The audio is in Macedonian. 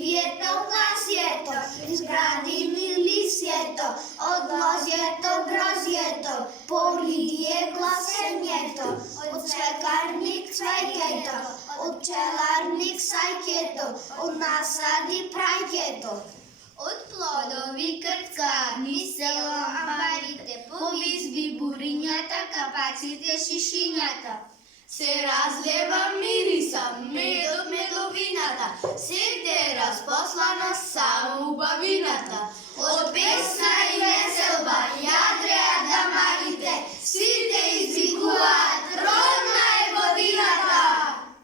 вітер в нас є то, із градині ліс є то, от лоз є то, гроз є то, полід є гласен є то, от чекарник цвайк є то, от пчеларник сайк є то, от насаді прайк є то. Od plodových krtkární selo ambarite, po výzvy buriňata, kapacite šišiňata. Se razlieva mirisa, medovinata, se teraz poslana samobavinata. Od pesna i veselba, jadre